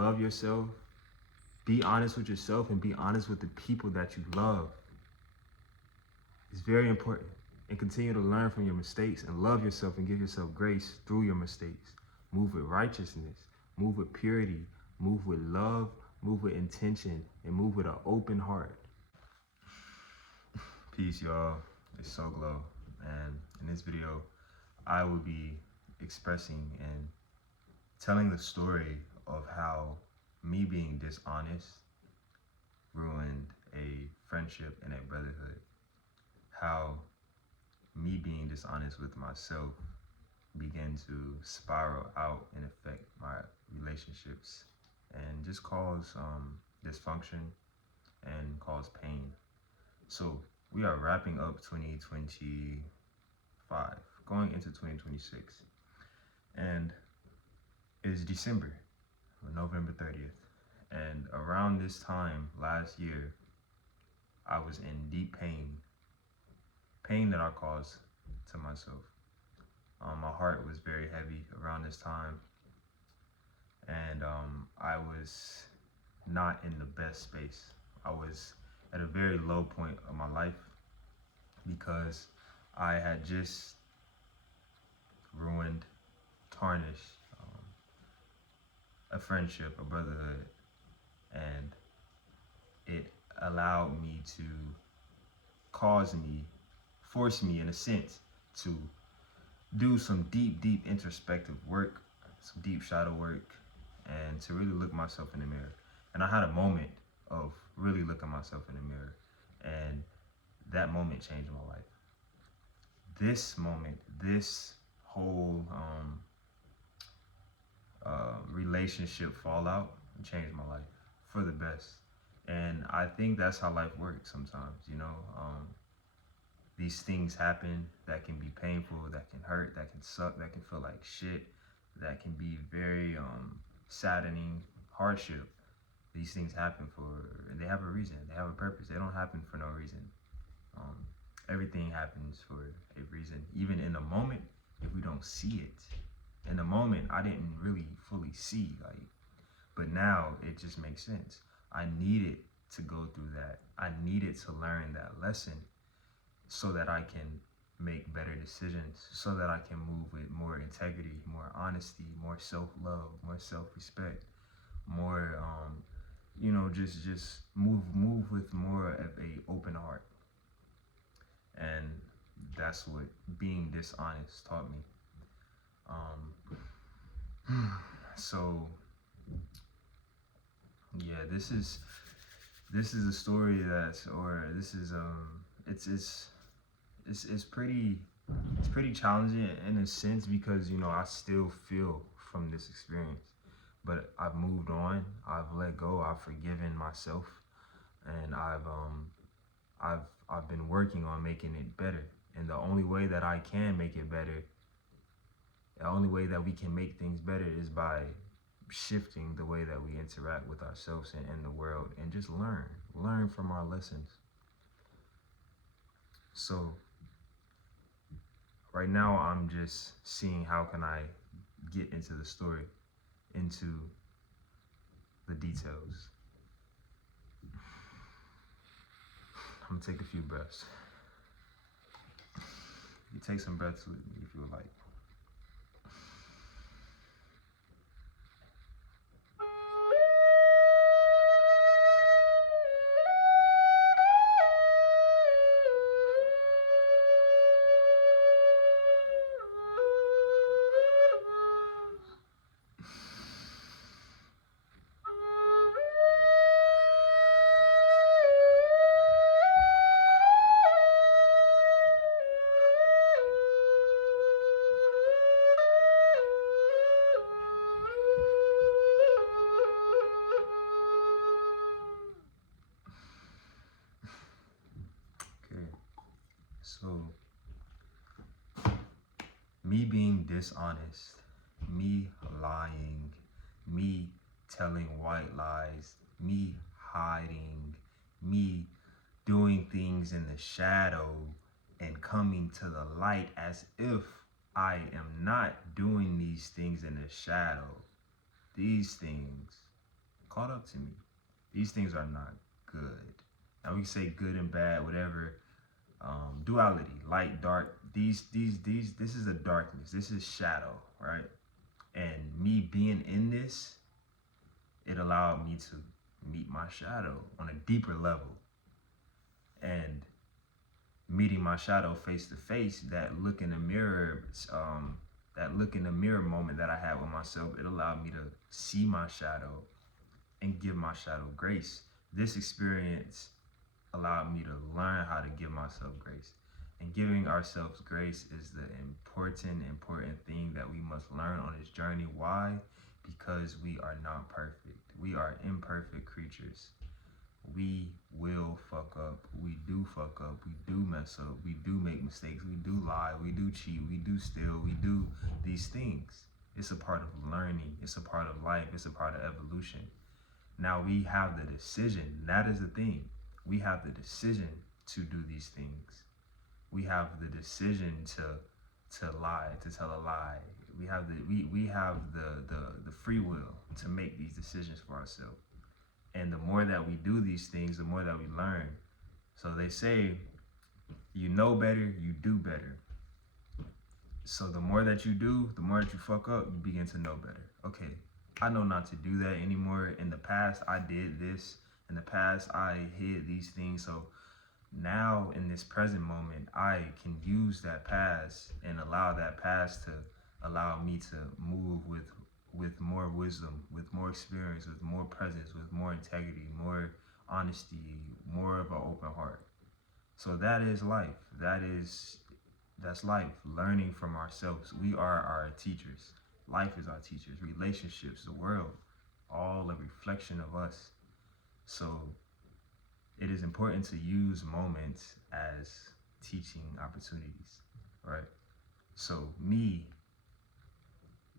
love yourself, be honest with yourself, and be honest with the people that you love. It's very important. And continue to learn from your mistakes and love yourself and give yourself grace through your mistakes. Move with righteousness, move with purity, move with love, move with intention, and move with an open heart. Peace, y'all. It's So Glow. And in this video, I will be expressing and telling the story of how me being dishonest ruined a friendship and a brotherhood. How me being dishonest with myself began to spiral out and affect my relationships and just cause dysfunction and cause pain. So we are wrapping up 2025, going into 2026, and it's December, November 30th. And around this time last year, I was in deep pain that I caused to myself. My heart was very heavy around this time, and I was not in the best space. I was at a very low point of my life because I had just ruined, tarnished a friendship, a brotherhood, and it allowed me to force me in a sense to do some deep introspective work, some deep shadow work, and to really look myself in the mirror. And I had a moment of really looking myself in the mirror, and that moment changed my life. This moment, this whole relationship fallout changed my life for the best. And I think that's how life works sometimes, you know. These things happen that can be painful, that can hurt, that can suck, that can feel like shit, that can be very saddening hardship. These things happen and they have a reason, they have a purpose. They don't happen for no reason. Everything happens for a reason. Even in the moment, if we don't see it. In the moment, I didn't really fully see, but now it just makes sense. I needed to go through that. I needed to learn that lesson so that I can make better decisions, so that I can move with more integrity, more honesty, more self-love, more self-respect, more, just move with more of a open heart. And that's what being dishonest taught me. So yeah, this is a story it's pretty challenging in a sense because, you know, I still feel from this experience, but I've moved on, I've let go, I've forgiven myself, and I've been working on making it better. And the only way that I can make it better, the only way that we can make things better is by shifting the way that we interact with ourselves and the world, and just learn from our lessons. So right now I'm just seeing how can I get into the story, into the details. I'm gonna take a few breaths. You take some breaths with me if you would like. So, me being dishonest, me lying, me telling white lies, me hiding, me doing things in the shadow and coming to the light as if I am not doing these things in the shadow. These things caught up to me. These things are not good. Now we can say good and bad, whatever. Duality, light, dark. This is a darkness. This is shadow, right? And me being in this, it allowed me to meet my shadow on a deeper level. And meeting my shadow face to face, that look in the mirror, moment that I had with myself, it allowed me to see my shadow and give my shadow grace. This experience allowed me to learn how to give myself grace. And giving ourselves grace is the important thing that we must learn on this journey. Why? Because we are not perfect. We are imperfect creatures. We will fuck up. We do fuck up. We do mess up. We do make mistakes. We do lie. We do cheat. We do steal. We do these things. It's a part of learning. It's a part of life. It's a part of evolution. Now we have the decision. That is the thing. We have the decision to do these things. We have the decision to lie, to tell a lie. We have the free will to make these decisions for ourselves. And the more that we do these things, the more that we learn. So they say, you know better, you do better. So the more that you do, the more that you fuck up, you begin to know better. Okay, I know not to do that anymore. In the past, I did this. In the past, I hid these things. So now in this present moment, I can use that past and allow that past to allow me to move with more wisdom, with more experience, with more presence, with more integrity, more honesty, more of an open heart. So that is life. That's life. Learning from ourselves. We are our teachers. Life is our teachers. Relationships, the world, all a reflection of us. So it is important to use moments as teaching opportunities, right? So me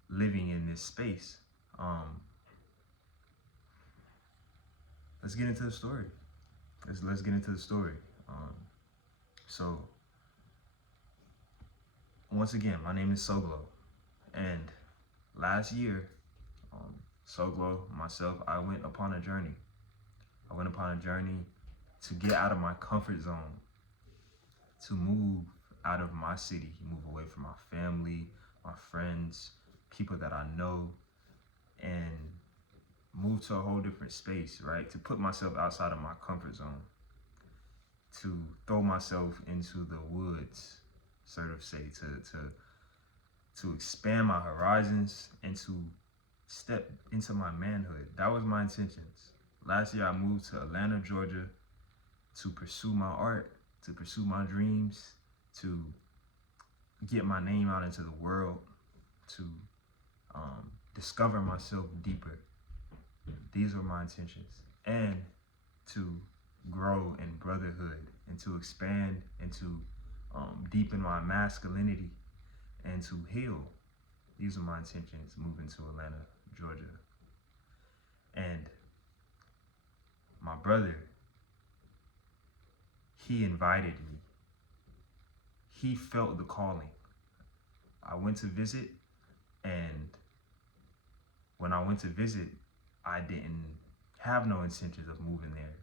living in this space, let's get into the story. Let's get into the story. So once again, my name is Soglo, and last year, Soglo, myself, I went upon a journey. I went upon a journey to get out of my comfort zone, to move out of my city, move away from my family, my friends, people that I know, and move to a whole different space, right? To put myself outside of my comfort zone, to throw myself into the woods, sort of say, to expand my horizons and to step into my manhood. That was my intentions. Last year I moved to Atlanta, Georgia, to pursue my art, to pursue my dreams, to get my name out into the world, to discover myself deeper. These were my intentions. And to grow in brotherhood, and to expand, and to deepen my masculinity, and to heal. These are my intentions moving to Atlanta, Georgia. And my brother, he invited me. He felt the calling. I went to visit, and when I went to visit, I didn't have no intentions of moving there,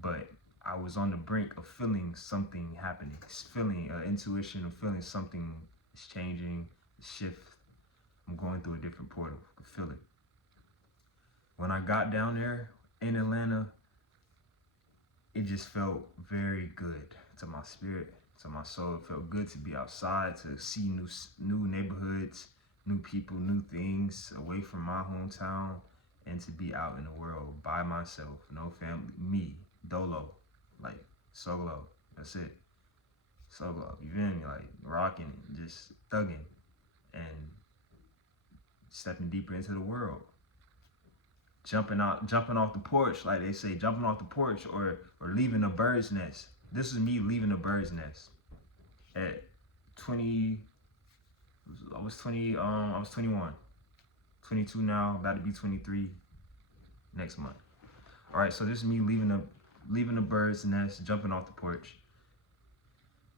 but I was on the brink of feeling something happening, feeling an intuition of feeling something is changing, shift. I'm going through a different portal. I feel it. When I got down there in Atlanta, it just felt very good to my spirit, to my soul. It felt good to be outside, to see new neighborhoods, new people, new things, away from my hometown, and to be out in the world by myself, no family, me, dolo, like solo. That's it. Solo. You feel me? Like rocking it, just thugging, and stepping deeper into the world. Jumping off the porch, like they say, jumping off the porch, or leaving a bird's nest. This is me leaving a bird's nest at 20. I was 21, 22 now, about to be 23 next month. All right, so this is me leaving a bird's nest, jumping off the porch.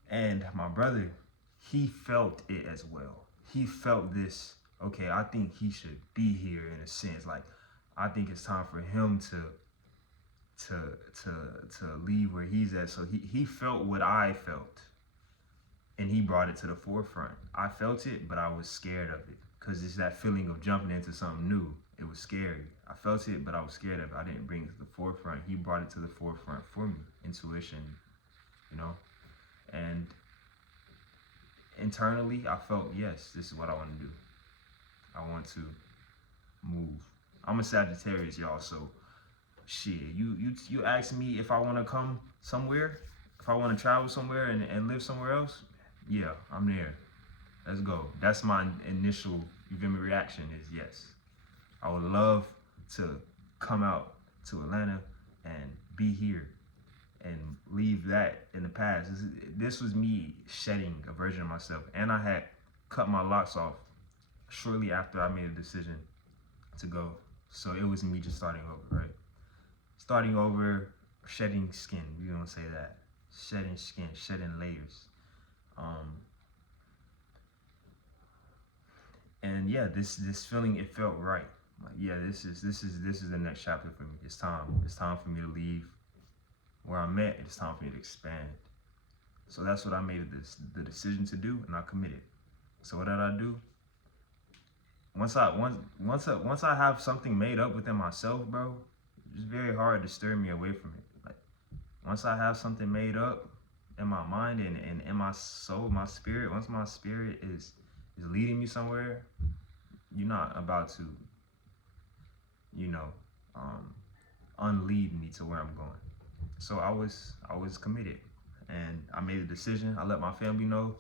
And my brother, he felt it as well. He felt this. Okay, I think he should be here in a sense. Like, I think it's time for him to leave where he's at. So he felt what I felt, and he brought it to the forefront. I felt it, but I was scared of it, because it's that feeling of jumping into something new. It was scary. I felt it, but I was scared of it. I didn't bring it to the forefront. He brought it to the forefront for me. Intuition, you know? And internally, I felt, yes, this is what I want to do. I want to move. I'm a Sagittarius, y'all, so shit, you ask me if I want to come somewhere, if I want to travel somewhere and live somewhere else, yeah, I'm there. Let's go. That's my initial, you feel me, reaction is yes. I would love to come out to Atlanta and be here and leave that in the past. This was me shedding a version of myself, and I had cut my locks off shortly after I made a decision to go. So it was me just starting over, right? Starting over, shedding skin. We're gonna say that. Shedding skin, shedding layers. And yeah, this feeling, it felt right. Like, yeah, this is the next chapter for me. It's time. It's time for me to leave where I'm at. It's time for me to expand. So that's what I made the decision to do, and I committed. So what did I do? Once I have something made up within myself, bro, it's very hard to stir me away from it. Like, once I have something made up in my mind and in my soul, my spirit, once my spirit is leading me somewhere, you're not about to, unlead me to where I'm going. So I was committed, and I made a decision. I let my family know.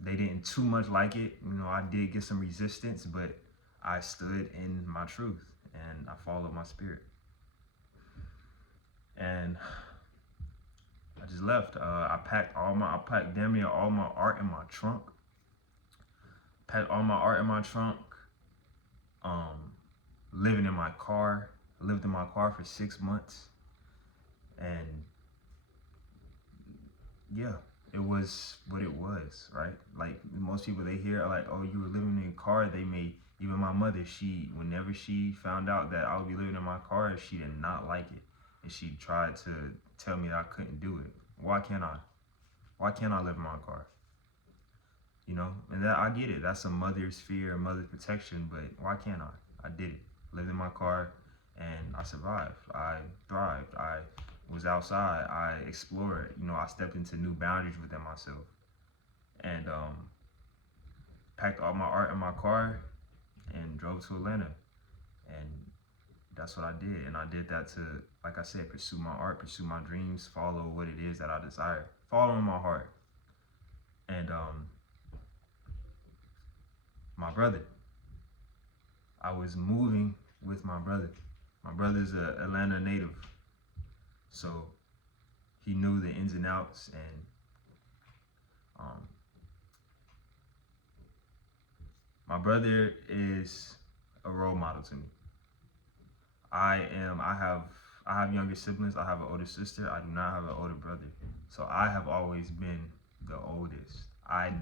They didn't too much like it. I did get some resistance, but I stood in my truth and I followed my spirit. And I just left. I packed damn near all my art in my trunk. Packed all my art in my trunk. Living in my car. I lived in my car for 6 months. And yeah, it was what it was, right? Like, most people, they hear like, oh, you were living in a car. Even my mother, whenever she found out that I would be living in my car, she did not like it. And she tried to tell me that I couldn't do it. Why can't I? Why can't I live in my car? And that, I get it. That's a mother's fear, a mother's protection, but why can't I? I did it. Lived in my car, and I survived. I thrived. I was outside. I explored. I stepped into new boundaries within myself, and packed all my art in my car and drove to Atlanta. And that's what I did. And I did that to, like I said, pursue my art, pursue my dreams, follow what it is that I desire, following my heart. And my brother, I was moving with my brother. My brother's an Atlanta native, so he knew the ins and outs, and my brother is a role model to me. I have younger siblings. I have an older sister. I do not have an older brother. So I have always been the oldest. I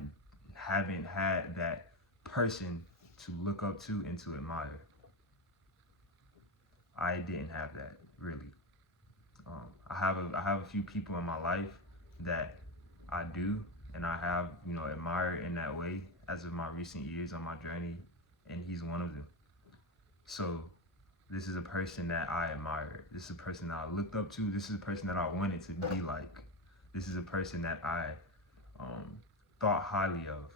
haven't had that person to look up to and to admire. I didn't have that, really. I have a few people in my life that I do, and I have, admired in that way as of my recent years on my journey, and he's one of them. So this is a person that I admired. This is a person that I looked up to. This is a person that I wanted to be like. This is a person that I thought highly of.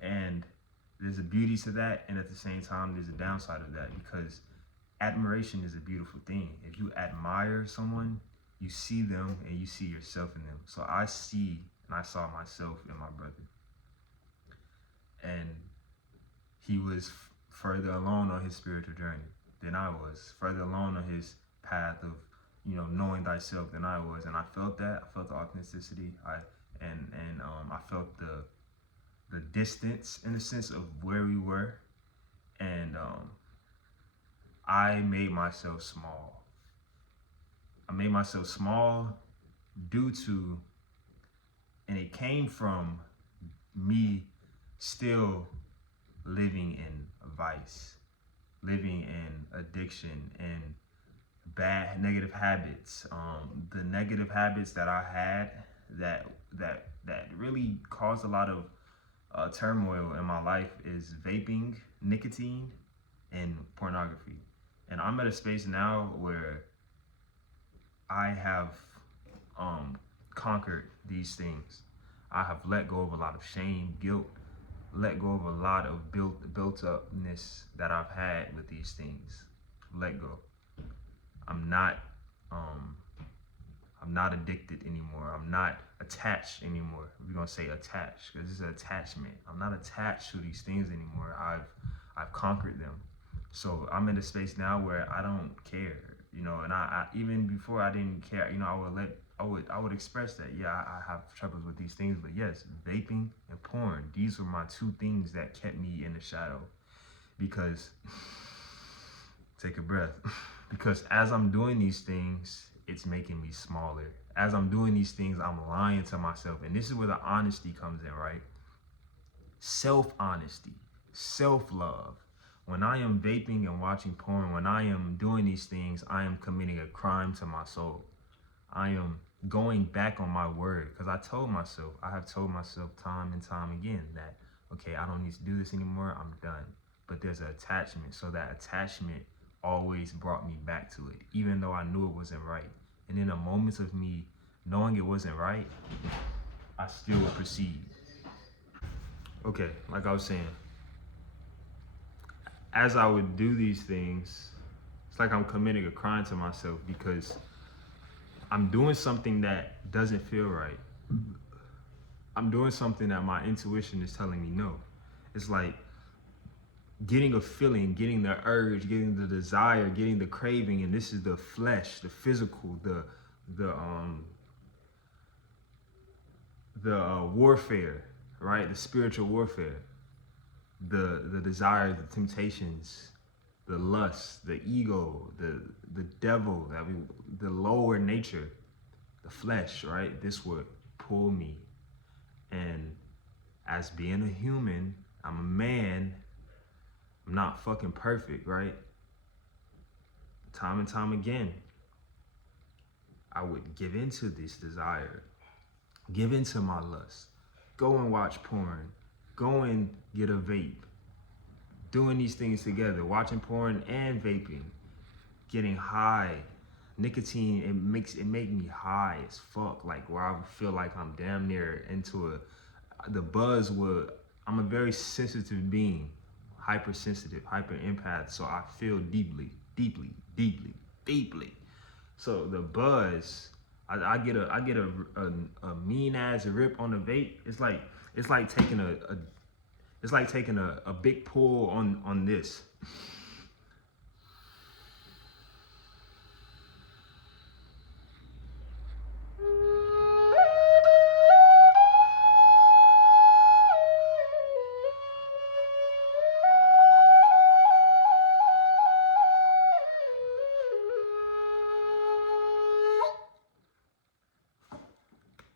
And there's a beauty to that, and at the same time, there's a downside of that, because admiration is a beautiful thing. If you admire someone, you see them and you see yourself in them. So I saw myself in my brother. And he was further along on his spiritual journey than I was, further along on his path of, knowing thyself than I was. And I felt that. I felt the authenticity. I felt the distance, in the sense of where we were. And I made myself small. I made myself small due to, and it came from me still living in vice. living in addiction and bad negative habits. The negative habits that I had that really caused a lot of turmoil in my life is vaping, nicotine, and pornography. And I'm at a space now where I have conquered these things. I have let go of a lot of shame, guilt, let go of a lot of built upness that I've had with these things. Let go. I'm not um I'm not addicted anymore. I'm not attached anymore. We're gonna say attached because it's an attachment. I'm not attached to these things anymore. I've conquered them. So I'm in a space now where I don't care, you know. And I even before I didn't care, you know. I would express that. Yeah, I have troubles with these things, but yes, vaping and porn. These were my two things that kept me in the shadow. Because take a breath. Because as I'm doing these things, it's making me smaller. As I'm doing these things, I'm lying to myself. And this is where the honesty comes in, right? Self-honesty, self-love. When I am vaping and watching porn, when I am doing these things, I am committing a crime to my soul. I am going back on my word because I have told myself time and time again that, okay, I don't need to do this anymore. I'm done. But there's an attachment. So that attachment always brought me back to it, even though I knew it wasn't right. And in the moments of me knowing it wasn't right, I still would proceed. Okay, like I was saying, as I would do these things, it's like I'm committing a crime to myself because I'm doing something that doesn't feel right. I'm doing something that my intuition is telling me no. It's like getting a feeling, getting the urge, getting the desire, getting the craving, and this is the flesh, the physical, the warfare, right? The spiritual warfare, the desire, the temptations, the lust, the ego, the devil, the lower nature, the flesh, right? This would pull me. And as being a human, I'm a man, I'm not fucking perfect, right? Time and time again, I would give into this desire, give into my lust, go and watch porn, go and get a vape, doing these things together, watching porn and vaping, getting high. Nicotine, it make me high as fuck, like where I feel like I'm damn near into the buzz would, I'm a very sensitive being, hypersensitive, hyper empath, so I feel deeply, deeply, deeply, deeply. So the buzz, I get a mean ass rip on the vape. It's like taking a big pull on this.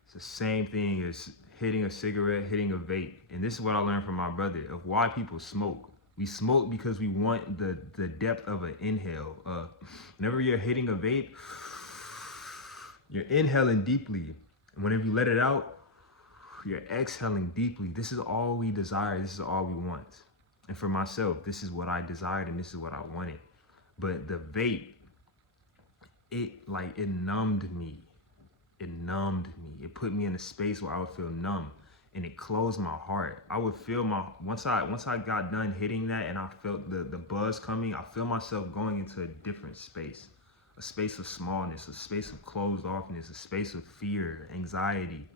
It's the same thing as hitting a cigarette, hitting a vape. And this is what I learned from my brother of why people smoke. We smoke because we want the depth of an inhale. Whenever you're hitting a vape, you're inhaling deeply. And whenever you let it out, you're exhaling deeply. This is all we desire. This is all we want. And for myself, this is what I desired and this is what I wanted. But the vape, it numbed me. It numbed me. It put me in a space where I would feel numb, and it closed my heart. I would feel once I got done hitting that and I felt the buzz coming, I feel myself going into a different space, a space of smallness, a space of closed offness, a space of fear, anxiety.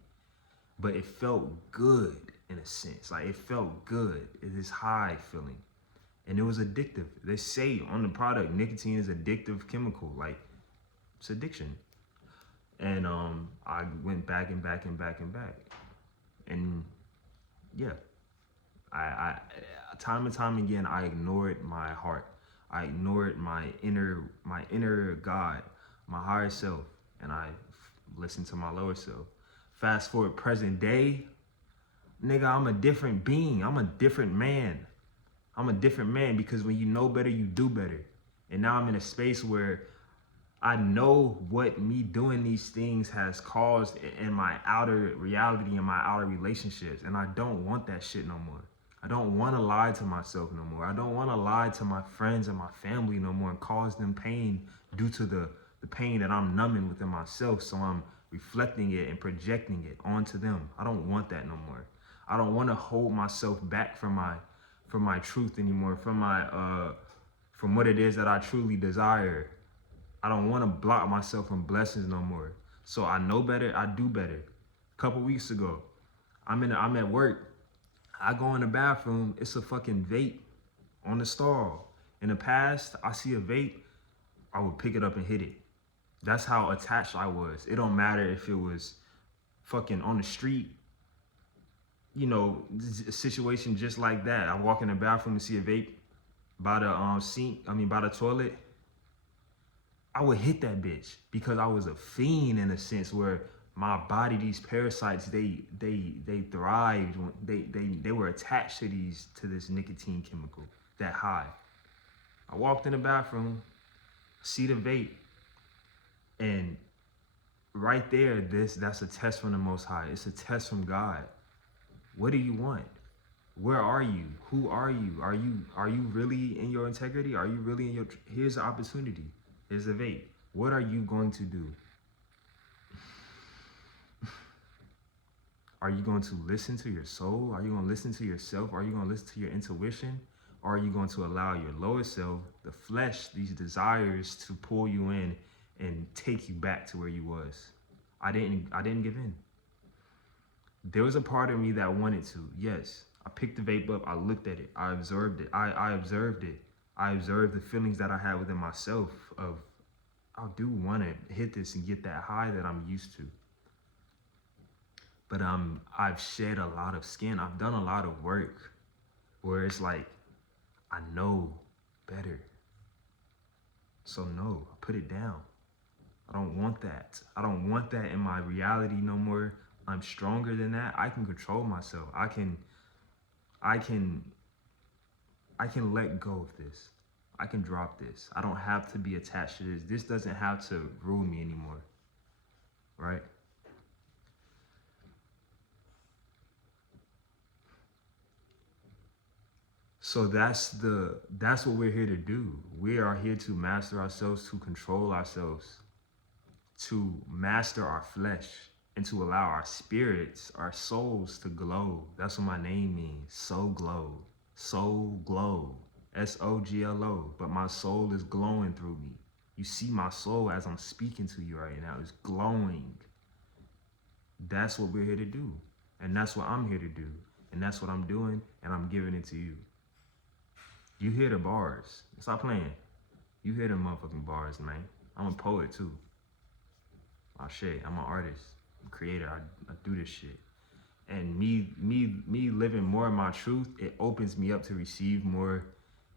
But it felt good in a sense. Like it felt good. It is high feeling, and it was addictive. They say on the product, nicotine is addictive chemical. Like it's addiction. And I went back and back and back and back. And yeah, I time and time again, I ignored my heart. I ignored my inner God, my higher self, and I listened to my lower self. Fast forward present day, nigga, I'm a different being. I'm a different man. I'm a different man because when you know better, you do better. And now I'm in a space where I know what me doing these things has caused in my outer reality and my outer relationships. And I don't want that shit no more. I don't want to lie to myself no more. I don't want to lie to my friends and my family no more and cause them pain due to the pain that I'm numbing within myself. So I'm reflecting it and projecting it onto them. I don't want that no more. I don't want to hold myself back from my truth anymore, from what it is that I truly desire. I don't want to block myself from blessings no more. So I know better, I do better. A couple weeks ago, I'm at work. I go in the bathroom, it's a fucking vape on the stall. In the past, I see a vape, I would pick it up and hit it. That's how attached I was. It don't matter if it was fucking on the street, you know, a situation just like that. I walk in the bathroom and see a vape by the sink, by the toilet. I would hit that bitch because I was a fiend in a sense where my body, these parasites, they thrived. They were attached to this nicotine chemical, that high. I walked in the bathroom, see the vape, and right there, that's a test from the Most High. It's a test from God. What do you want? Where are you? Who are you? Are you really in your integrity? Are you really in your? Here's the opportunity. Here's the vape. What are you going to do? Are you going to listen to your soul? Are you going to listen to yourself? Are you going to listen to your intuition? Or are you going to allow your lower self, the flesh, these desires to pull you in and take you back to where you was? I didn't give in. There was a part of me that wanted to. Yes, I picked the vape up. I looked at it. I observed it. I observed it. I observed the feelings that I had within myself of, I do want to hit this and get that high that I'm used to. But I've shed a lot of skin. I've done a lot of work where it's like, I know better. So no, put it down. I don't want that. I don't want that in my reality no more. I'm stronger than that. I can control myself. I can let go of this. I can drop this. I don't have to be attached to this. This doesn't have to rule me anymore. Right? So that's what we're here to do. We are here to master ourselves, to control ourselves, to master our flesh, and to allow our spirits, our souls to glow. That's what my name means. Soul glow. Soul glow. SOGLO. But my soul is glowing through me. You see my soul as I'm speaking to you right now. It's glowing. That's what we're here to do. And that's what I'm here to do. And that's what I'm doing. And I'm giving it to you. You hear the bars. Stop playing. You hear the motherfucking bars, man. I'm a poet too. Oh shit, I'm an artist. I'm a creator. I do this shit. And me living more in my truth, it opens me up to receive more.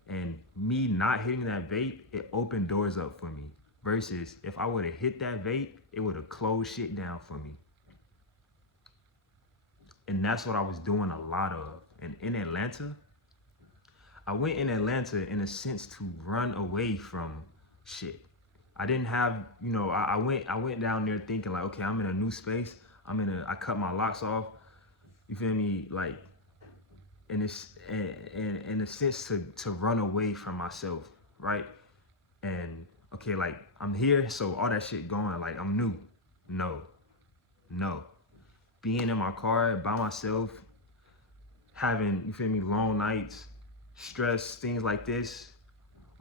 And me not hitting that vape, it opened doors up for me. Versus if I would have hit that vape, it would have closed shit down for me. And that's what I was doing a lot of. And in Atlanta, I went in Atlanta in a sense to run away from shit. I didn't have, I went down there thinking like, okay, I'm in a new space. I cut my locks off. You feel me? Like, in a sense to run away from myself, right? And okay, like I'm here, so all that shit going, like I'm new. No. Being in my car by myself, having, you feel me, long nights, stress, things like this,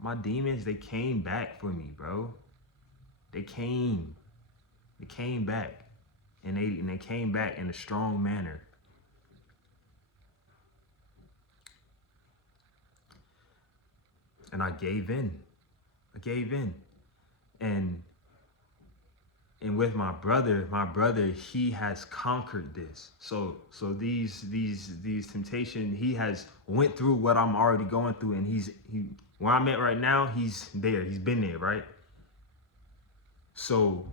my demons, they came back for me, bro. They came back, and they came back in a strong manner. And I gave in. And with my brother, he has conquered this. So these temptations, he has went through what I'm already going through, and he where I'm at right now, he's there. He's been there, right? So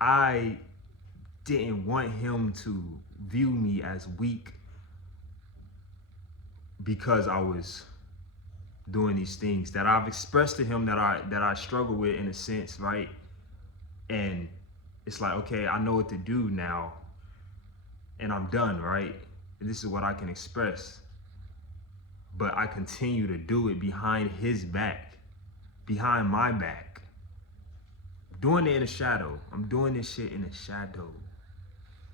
I didn't want him to view me as weak because I was doing these things that I've expressed to him that I struggle with in a sense, right? And it's like, okay, I know what to do now, and I'm done, right? And this is what I can express. But I continue to do it behind his back, behind my back. Doing it in the shadow. I'm doing this shit in the shadow.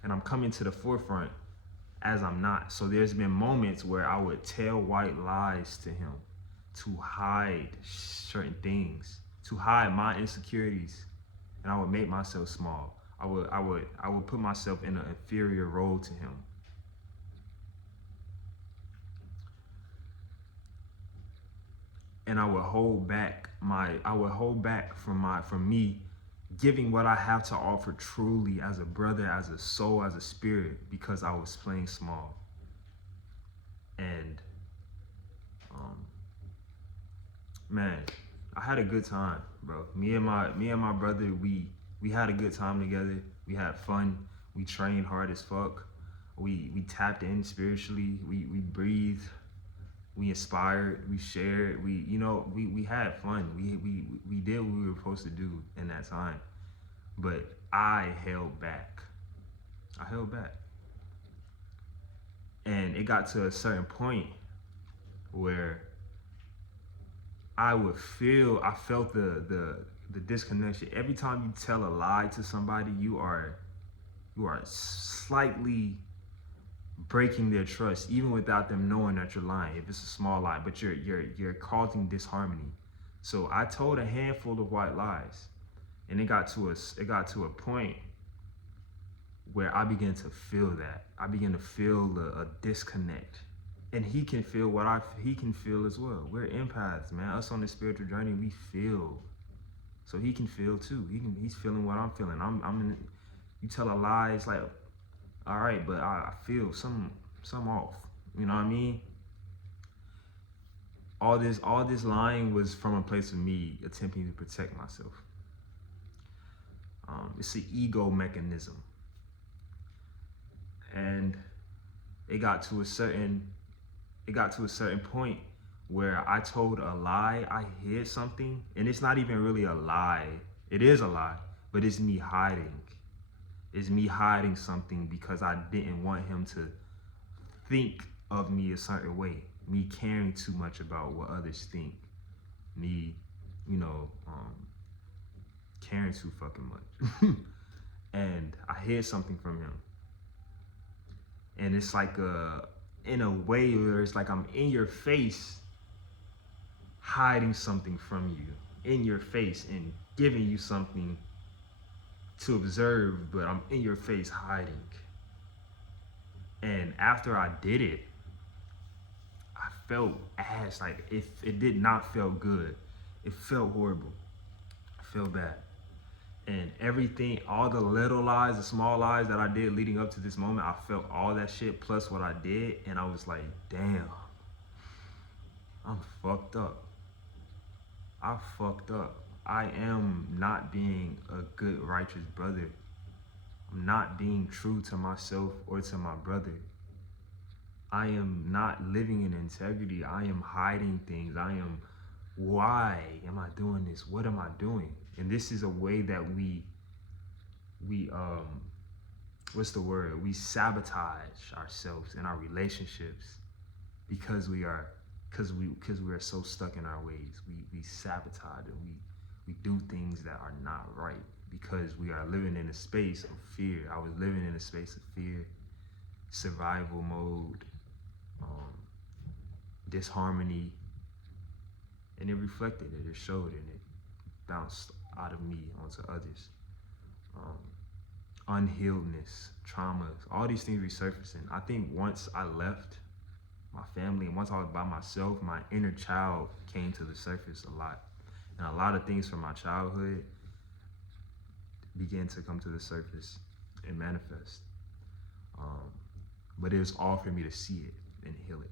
And I'm coming to the forefront as I'm not. So there's been moments where I would tell white lies to him to hide certain things, to hide my insecurities, and I would make myself small. I would put myself in an inferior role to him. And I would hold back from me giving what I have to offer truly as a brother, as a soul, as a spirit, because I was playing small. And man, I had a good time, bro. Me and my brother, we had a good time together. We had fun. We trained hard as fuck. We tapped in spiritually. We breathed. We inspired. We shared. We had fun. We did what we were supposed to do in that time. But I held back. And it got to a certain point where I felt the disconnection. Every time you tell a lie to somebody, you are slightly breaking their trust, even without them knowing that you're lying. If it's a small lie, but you're causing disharmony. So I told a handful of white lies, and it got to a point where I began to feel that. I began to feel a disconnect. And he can feel what he can feel as well. We're empaths, man. Us on this spiritual journey, we feel. So he can feel too. He's feeling what I'm feeling. You tell a lie, it's like, all right, but I feel some off. You know what I mean? All this lying was from a place of me attempting to protect myself. It's an ego mechanism. And it got to a certain point where I told a lie, I hid something, and it's not even really a lie. It is a lie, but it's me hiding. It's me hiding something because I didn't want him to think of me a certain way. Me caring too much about what others think. Me, caring too fucking much. And I hid something from him. And it's like in a way where it's like I'm in your face hiding something from you, in your face, and giving you something to observe, but I'm in your face hiding. And after I did it, I felt ass. Like it did not feel good. It felt horrible. I felt bad. And everything, all the little lies, the small lies that I did leading up to this moment, I felt all that shit plus what I did, and I was like, damn, I'm fucked up. I fucked up. I am not being a good, righteous brother. I'm not being true to myself or to my brother. I am not living in integrity. I am hiding things. Why am I doing this? What am I doing? And this is a way that we sabotage ourselves and our relationships because we are so stuck in our ways. We sabotage and we do things that are not right because we are living in a space of fear. I was living in a space of fear, survival mode, disharmony, and it reflected it. It showed, and it bounced out of me onto others. Unhealedness, traumas, all these things resurfacing. I think once I left my family and once I was by myself, my inner child came to the surface a lot. And a lot of things from my childhood began to come to the surface and manifest. But it was all for me to see it and heal it.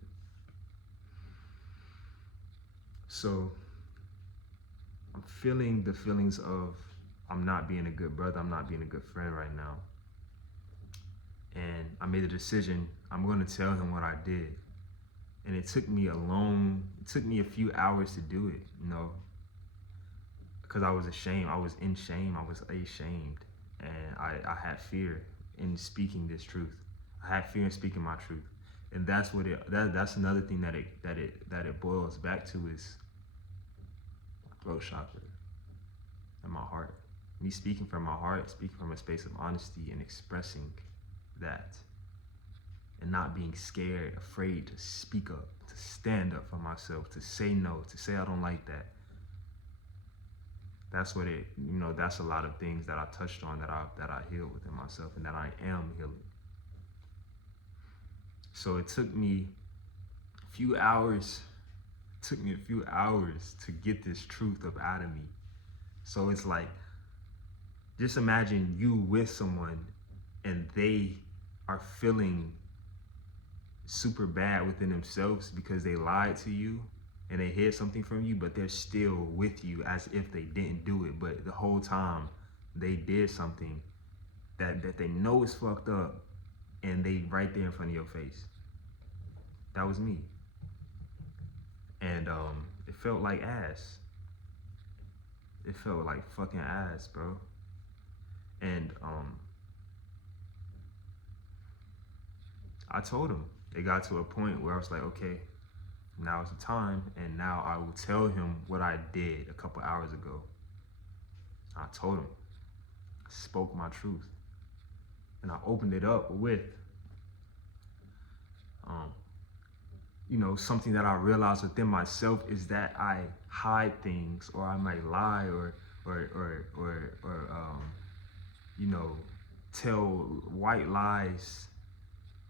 So I'm feeling the feelings of I'm not being a good brother, I'm not being a good friend right now. And I made a decision, I'm going to tell him what I did. And it took me a few hours to do it, you know, because I was ashamed. I was in shame. I was ashamed. And I had fear in speaking this truth. I had fear in speaking my truth. And that's what that's another thing that it boils back to is my throat chakra and my heart. Me speaking from my heart, speaking from a space of honesty and expressing that. And not being scared, afraid to speak up, to stand up for myself, to say no, to say I don't like that. That's what that's a lot of things that I touched on that I healed within myself and that I am healing. So it took me a few hours to get this truth up out of me. So it's like, just imagine you with someone and they are feeling super bad within themselves because they lied to you and they hid something from you, but they're still with you as if they didn't do it. But the whole time they did something that they know is fucked up, and they right there in front of your face. That was me. And it felt like ass. It felt like fucking ass, bro. And I told him. It got to a point where I was like, okay, now is the time, and now I will tell him what I did a couple hours ago. I told him, I spoke my truth, and I opened it up with, something that I realized within myself is that I hide things, or I might lie, or tell white lies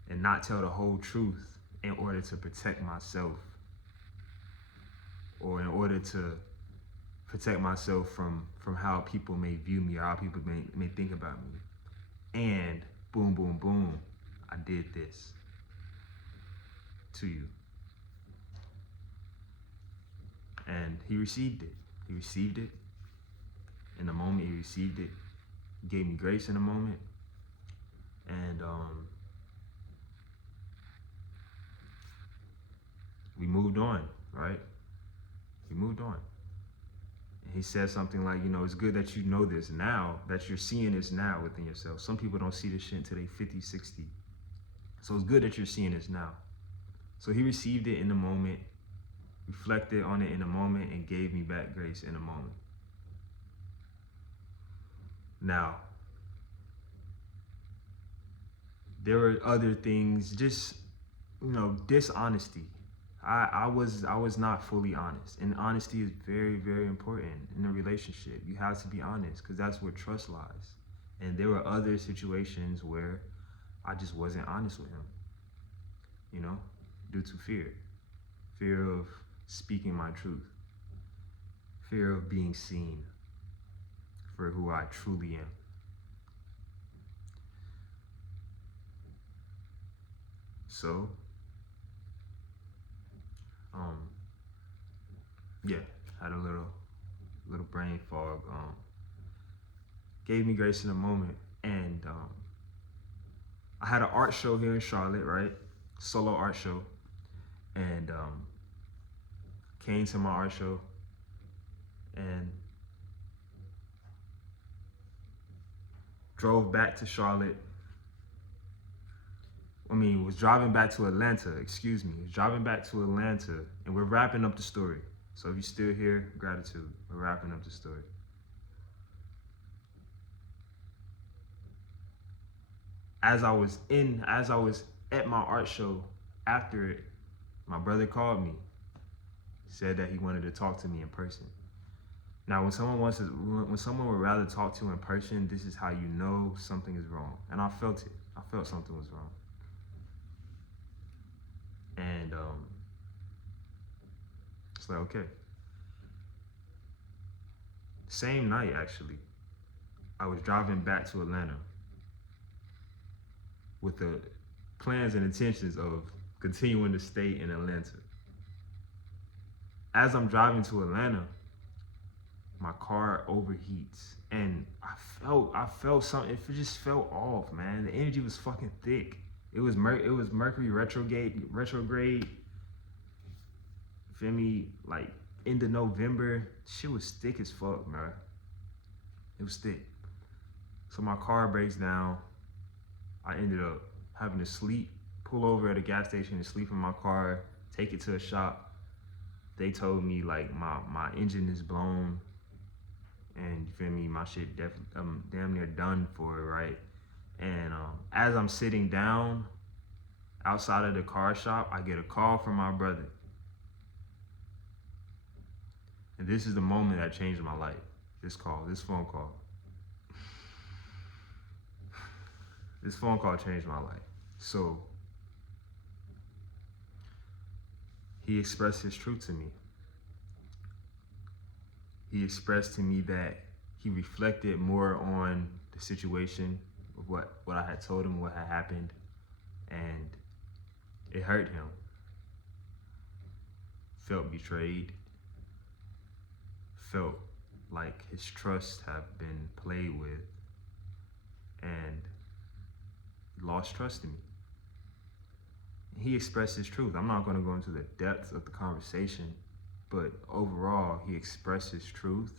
and not tell the whole truth in order to protect myself, or in order to protect myself from how people may view me or how people may think about me. And boom, boom, boom, I did this to you. And he received it. He received it in the moment. He received it. He gave me grace in the moment. And we moved on, right? We moved on. And he said something like, it's good that you know this now, that you're seeing this now within yourself. Some people don't see this shit until they 50, 60. So it's good that you're seeing this now. So he received it in the moment, reflected on it in the moment, and gave me back grace in the moment. Now, there were other things, just, dishonesty. I was not fully honest, and honesty is very, very important in a relationship. You have to be honest, because that's where trust lies. And there were other situations where I just wasn't honest with him, due to fear of speaking my truth, fear of being seen for who I truly am. So, had a little brain fog. Gave me grace in a moment, and I had an art show here in Charlotte, right? Solo art show, and came to my art show, and drove back to Charlotte. Was driving back to Atlanta, was driving back to Atlanta, and we're wrapping up the story. So if you're still here, gratitude. We're wrapping up the story. As I was at my art show, after it, my brother called me, said that he wanted to talk to me in person. Now, when someone would rather talk to in person, this is how you know something is wrong. And I felt it. I felt something was wrong. And it's like, okay. Same night, actually, I was driving back to Atlanta with the plans and intentions of continuing to stay in Atlanta. As I'm driving to Atlanta, my car overheats, and I felt something. It just felt off, man. The energy was fucking thick. It was Mercury retrograde, feel me? Like, into November, shit was thick as fuck, bro. It was thick. So my car breaks down. I ended up having to sleep, pull over at a gas station and sleep in my car, take it to a shop. They told me like my engine is blown, and you feel me, my shit I'm damn near done for it, right? And as I'm sitting down outside of the car shop, I get a call from my brother. And this is the moment that changed my life. This phone call. This phone call changed my life. So he expressed his truth to me. He expressed to me that he reflected more on the situation of what I had told him, what had happened, and it hurt him. Felt betrayed. Felt like his trust had been played with, and lost trust in me. He expressed his truth. I'm not going to go into the depths of the conversation, but overall, he expressed his truth.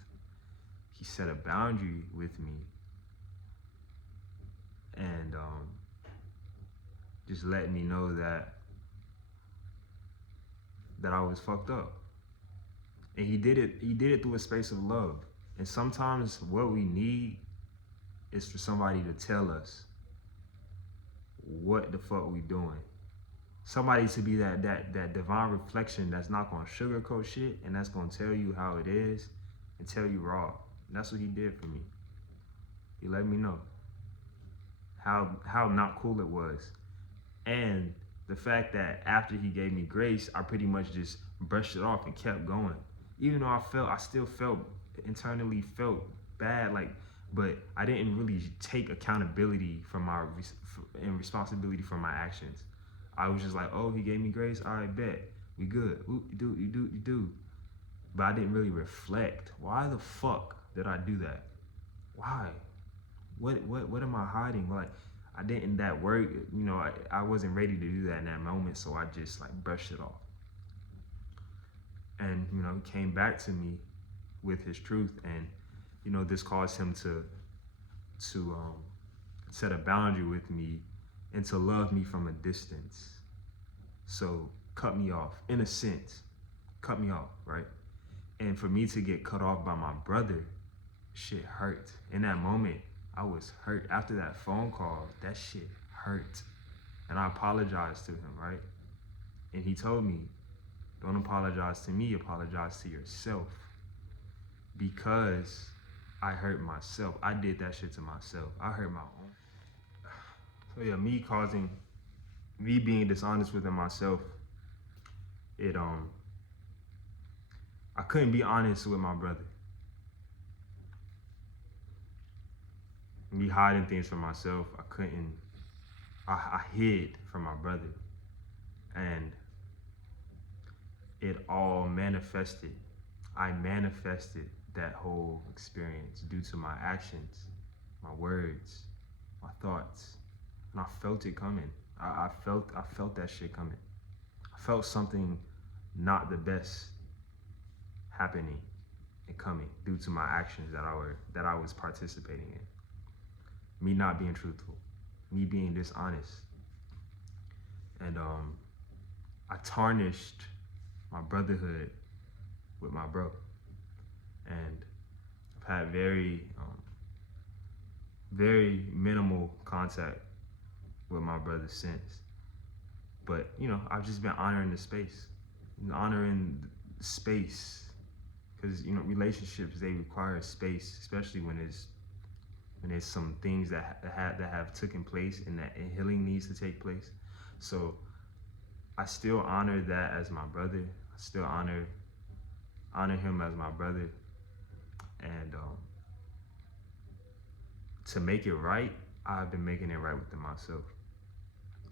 He set a boundary with me, and just letting me know that I was fucked up. And he did it through a space of love. And sometimes what we need is for somebody to tell us what the fuck we doing. Somebody to be that divine reflection that's not gonna sugarcoat shit, and that's gonna tell you how it is and tell you raw. And that's what he did for me. He let me know how not cool it was. And the fact that after he gave me grace, I pretty much just brushed it off and kept going. Even though I still felt internally felt bad, like, but I didn't really take accountability and responsibility for my actions. I was just like, oh, he gave me grace, all right, bet, we good. Ooh, you do. But I didn't really reflect. Why the fuck did I do that? Why? What am I hiding? Like, I didn't, that work, you know, I wasn't ready to do that in that moment, so I just like brushed it off. And, you know, he came back to me with his truth, and, you know, this caused him to set a boundary with me and to love me from a distance. So cut me off, in a sense, cut me off, right? And for me to get cut off by my brother, shit hurt. In that moment, I was hurt. After that phone call, that shit hurt. And I apologized to him, right? And he told me, don't apologize to me, apologize to yourself. Because I hurt myself. I did that shit to myself. I hurt my own. So yeah, me being dishonest within myself, I couldn't be honest with my brother. Me hiding things from myself, I hid from my brother. And it all manifested. I manifested that whole experience due to my actions, my words, my thoughts. And I felt it coming. I felt that shit coming. I felt something not the best happening and coming due to my actions that I was participating in. Me not being truthful, me being dishonest. And I tarnished my brotherhood with my bro. And I've had very minimal contact with my brother since. But, you know, I've just been honoring the space. Because, you know, relationships, they require space, especially when there's some things that have taken place and that healing needs to take place. So I still honor that as my brother. I still honor him as my brother. And to make it right, I've been making it right within myself.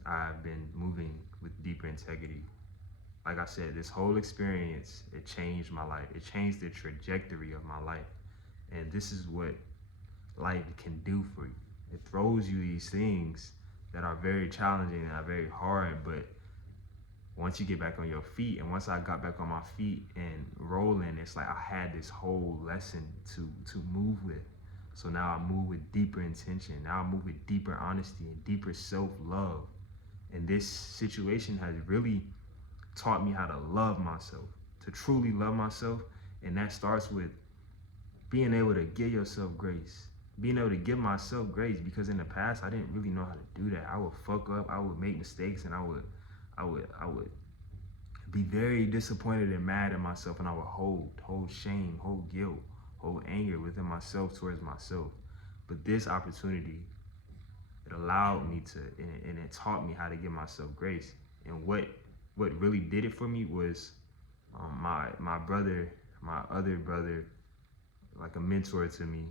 I've been moving with deeper integrity. Like I said, this whole experience, it changed my life. It changed the trajectory of my life. And this is what life can do for you. It throws you these things that are very challenging and are very hard, but once you get back on your feet, and once I got back on my feet and rolling, it's like I had this whole lesson to move with. So now I move with deeper intention. Now I move with deeper honesty and deeper self-love. And this situation has really taught me how to love myself, to truly love myself. And that starts with being able to give yourself grace, being able to give myself grace, because in the past I didn't really know how to do that. I would fuck up, I would make mistakes, and I would be very disappointed and mad at myself, and I would hold shame, hold guilt, hold anger within myself towards myself. But this opportunity, it allowed me to, and it taught me how to give myself grace. And what really did it for me was my brother, my other brother, like a mentor to me.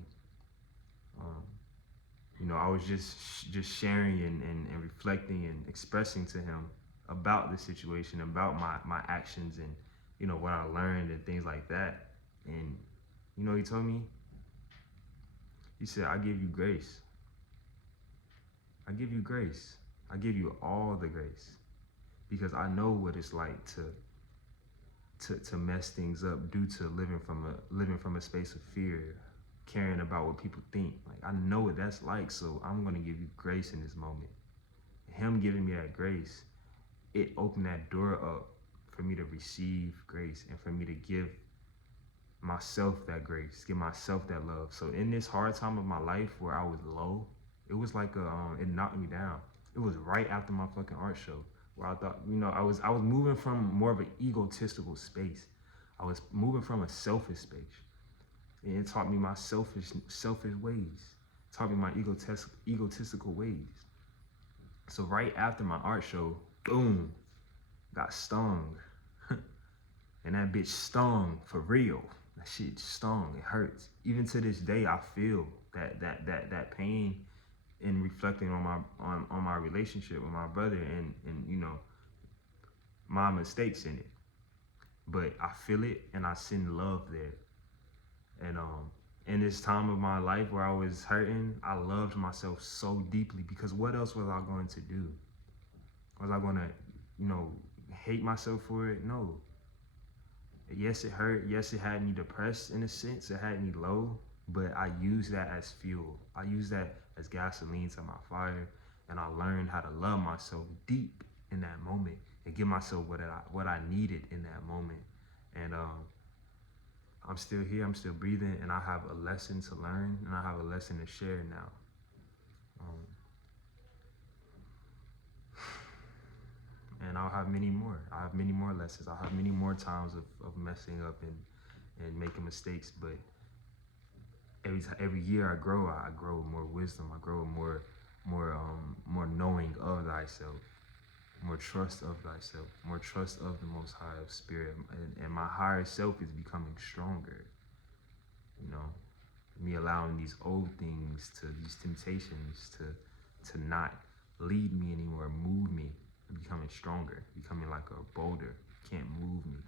I was just sharing and reflecting and expressing to him about the situation, about my actions, and what I learned and things like that. And he told me, he said, I give you grace. I give you grace. I give you all the grace, because I know what it's like to mess things up due to living from a space of fear, caring about what people think. Like, I know what that's like, so I'm gonna give you grace in this moment. Him giving me that grace, it opened that door up for me to receive grace and for me to give myself that grace, give myself that love. So in this hard time of my life where I was low, it was like it knocked me down. It was right after my fucking art show where I thought, I was moving from more of an egotistical space. I was moving from a selfish space. And it taught me my selfish ways. It taught me my egotistical ways. So right after my art show, boom, got stung. And that bitch stung for real. That shit stung, it hurts. Even to this day, I feel that pain in reflecting on my relationship with my brother and my mistakes in it. But I feel it and I send love there. And in this time of my life where I was hurting, I loved myself so deeply, because what else was I going to do? Was I gonna, hate myself for it? No. Yes, it hurt. Yes, it had me depressed in a sense. It had me low, but I used that as fuel. I used that as gasoline to my fire, and I learned how to love myself deep in that moment and give myself what I needed in that moment. And I'm still here, I'm still breathing, and I have a lesson to learn, and I have a lesson to share now. And I'll have many more. I have many more lessons. I'll have many more times of messing up and making mistakes. But every year I grow with more wisdom. I grow with more knowing of thyself, more trust of thyself, more trust of the Most High of Spirit, and my higher self is becoming stronger. Me allowing these old things, these temptations to not lead me anymore, move me, becoming stronger, becoming like a boulder, can't move me.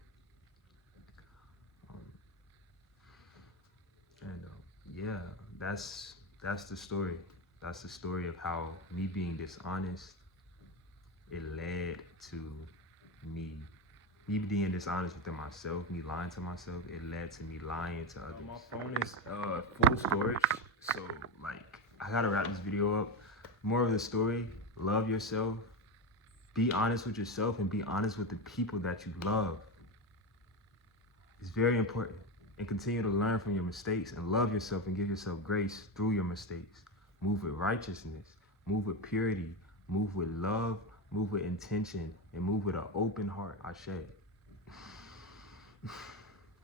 Yeah, that's the story. That's the story of how me being dishonest, it led to me being dishonest within myself, me lying to myself. It led to me lying to others. My phone is full storage, so I gotta wrap this video up. More of the story: love yourself, be honest with yourself, and be honest with the people that you love. It's very important. And continue to learn from your mistakes and love yourself and give yourself grace through your mistakes. Move with righteousness, move with purity, move with love, move with intention, and move with an open heart. Ashe.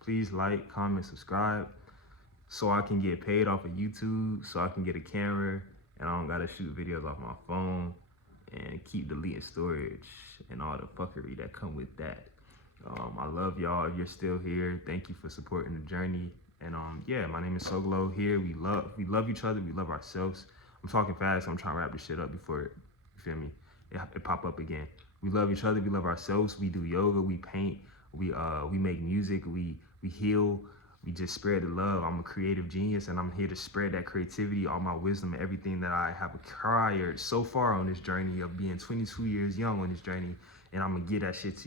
Please like, comment, subscribe, so I can get paid off of YouTube, so I can get a camera, and I don't gotta shoot videos off my phone and keep deleting storage and all the fuckery that come with that. I love y'all. If you're still here, thank you for supporting the journey. And yeah, my name is Soglo here. We love each other. We love ourselves. I'm talking fast. So I'm trying to wrap this shit up before you feel me? It pop up again. We love each other. We love ourselves. We do yoga. We paint. We make music. We heal. We just spread the love. I'm a creative genius, and I'm here to spread that creativity, all my wisdom, and everything that I have acquired so far on this journey of being 22 years young on this journey. And I'm gonna get that shit to you.